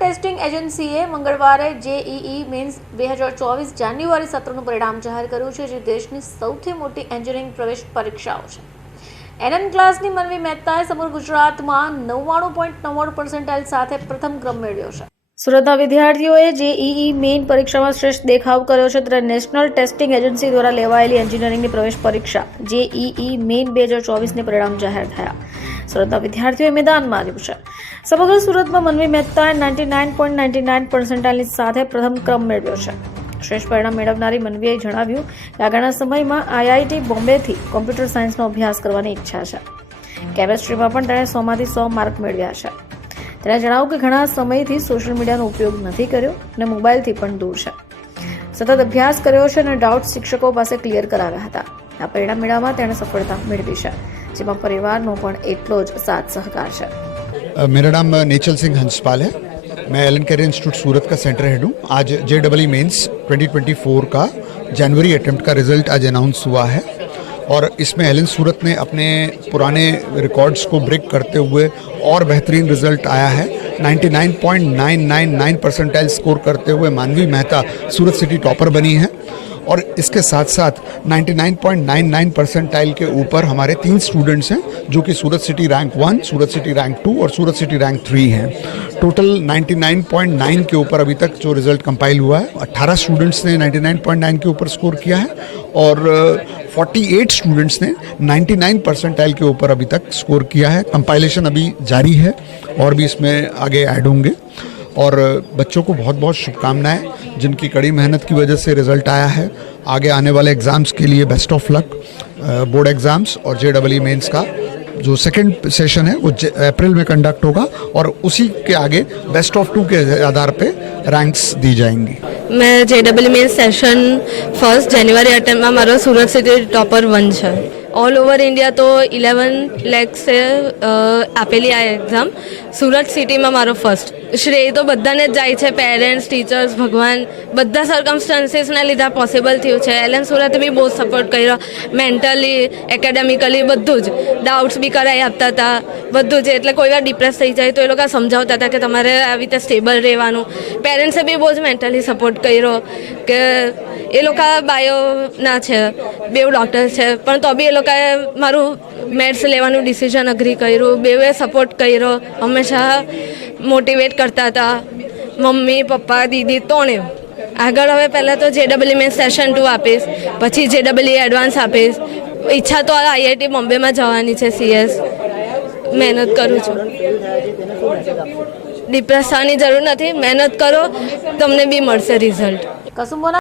Testing એજન્સીએ મંગળવારે JEE men's બે હજાર ચોવીસ જાન્યુઆરી સત્રનું પરિણામ જાહેર કર્યું છે, જે દેશની સૌથી મોટી એન્જિનિયરિંગ પ્રવેશ પરીક્ષાઓ છે. એનએન ક્લાસની મનવી મહેતાએ સમગ્ર ગુજરાતમાં નવ્વાણું પોઈન્ટ નવ્વાણું પર્સન્ટાઇલ સાથે પ્રથમ ક્રમ મેળવ્યો છે. સુરતના વિદ્યાર્થીઓએ જેઈઈ મેઇન પરીક્ષામાં શ્રેષ્ઠ દેખાવ કર્યો છે, ત્યારે નેશનલ ટેસ્ટિંગ એજન્સી દ્વારા લેવાયેલી એન્જિનિયરિંગની પ્રવેશ પરીક્ષા જેઈઈ મેઇન બે હજાર ચોવીસને પરિણામ જાહેર થયા. સુરતના વિદ્યાર્થીઓએ મેદાનમાં આવ્યું છે. સમગ્ર સુરતમાં મનવી મહેતાએ ninety nine point ninety nine પર્સન્ટાઇલની સાથે પ્રથમ ક્રમ મેળવ્યો છે. શ્રેષ્ઠ પરિણામ મેળવનારી મનવીએ જણાવ્યું કે આગળના સમયમાં આઈઆઈટી બોમ્બેથી કોમ્પ્યુટર સાયન્સનો અભ્યાસ કરવાની ઈચ્છા છે. કેમેસ્ટ્રીમાં પણ તેણે સોમાંથી સો માર્ક મેળવ્યા છે. તેણે જણાવ્યું કે ઘણા સમયથી સોશિયલ મીડિયાનો ઉપયોગ નથી કર્યો અને મોબાઈલથી પણ દૂર છે. સતત અભ્યાસ કર્યો છે અને ડાઉટ શિક્ષકો પાસે ક્લિયર કરાવ્યા હતા. આ પરિણામ મેળવવામાં તેણે સફળતા મેળવી છે જેમાં પરિવારનો પણ એટલો જ સાથ સહકાર છે अ, मेरा नाम अ, नेचल सिंह हंसपाल है मैं L N career institute Surat का सेंटर हेड हूँ आज जे डबल मेंस 2024 का जनवरी अटेम्प्ट का रिजल्ट आज अनाउंस हुआ है और इसमें एल सूरत ने अपने पुराने रिकॉर्ड्स को ब्रेक करते हुए और बेहतरीन रिजल्ट आया है 99.999 परसेंटाइल स्कोर करते हुए मानवी मेहता सूरत सिटी टॉपर बनी है और इसके साथ साथ 99.99 परसेंटाइल के ऊपर हमारे तीन स्टूडेंट्स हैं जो कि Surat city rank one Surat city rank two और सूरत सिटी रैंक थ्री हैं। टोटल 99.9 के ऊपर अभी तक जो रिज़ल्ट कंपाइल हुआ है 18 स्टूडेंट्स ने 99.9 के ऊपर स्कोर किया है और अ, 48 स्टूडेंट्स ने 99 परसेंटाइल के ऊपर अभी तक स्कोर किया है। कंपाइलेशन अभी जारी है और भी इसमें आगे ऐड होंगे। और बच्चों को बहुत बहुत शुभकामनाएं जिनकी कड़ी मेहनत की वजह से रिजल्ट आया है आगे आने वाले एग्ज़ाम्स के लिए best of luck board exams और जे डबल मेंस का जो सेकंड सेशन है वो ज- अप्रैल में कंडक्ट होगा और उसी के आगे बेस्ट ऑफ टू के आधार पे रैंक्स दी जाएंगी મેં J W main session first January અટેમ્પમાં મારો સુરત સિટી ટોપર વન છે ઓલ ઓવર ઇન્ડિયા તો ઇલેવન લેક્સે આપેલી આ એક્ઝામ સુરત સિટીમાં મારો ફર્સ્ટ શ્રેય તો બધાને જ જાય છે પેરેન્ટ્સ ટીચર્સ ભગવાન. બધા સરકમસ્ટન્સીસના લીધે પોસિબલ થયું છે. એલએન સુરતે બી બહુ સપોર્ટ કર્યો. મેન્ટલી એકેડેમિકલી બધું જ. ડાઉટ્સ બી કરાવી આપતા હતા. બધું જ. એટલે કોઈ વાર ડિપ્રેસ થઈ જાય તો એ લોકો સમજાવતા હતા કે તમારે આવી રીતે સ્ટેબલ રહેવાનું. પેરેન્ટ્સે બી બહુ જ મેન્ટલી સપોર્ટ કર્યો કે એ લોકો બાયોના છે બેવ ડૉક્ટર છે, પણ તો બી એ લોકોએ મારું મેડ્સ લેવાનું ડિસિઝન અગ્રી કર્યું. બેવે સપોર્ટ કર્યો. હંમેશા મોટિવેટ કરતા હતા. મમ્મી, પપ્પા, દીદી, ત્રણે. આગળ હવે પહેલાં તો જે ડબલ્યુ મેં સેશન ટુ આપીશ, પછી જે ડબલ્યુ એડવાન્સ આપીશ. ઈચ્છા તો આઈઆઈટી બોમ્બેમાં જવાની છે સીએસ મહેનત કરું છું. ડિપ્રેસ થવાની જરૂર નથી. મહેનત કરો, તમને બી મળશે રિઝલ્ટ કસુંબોના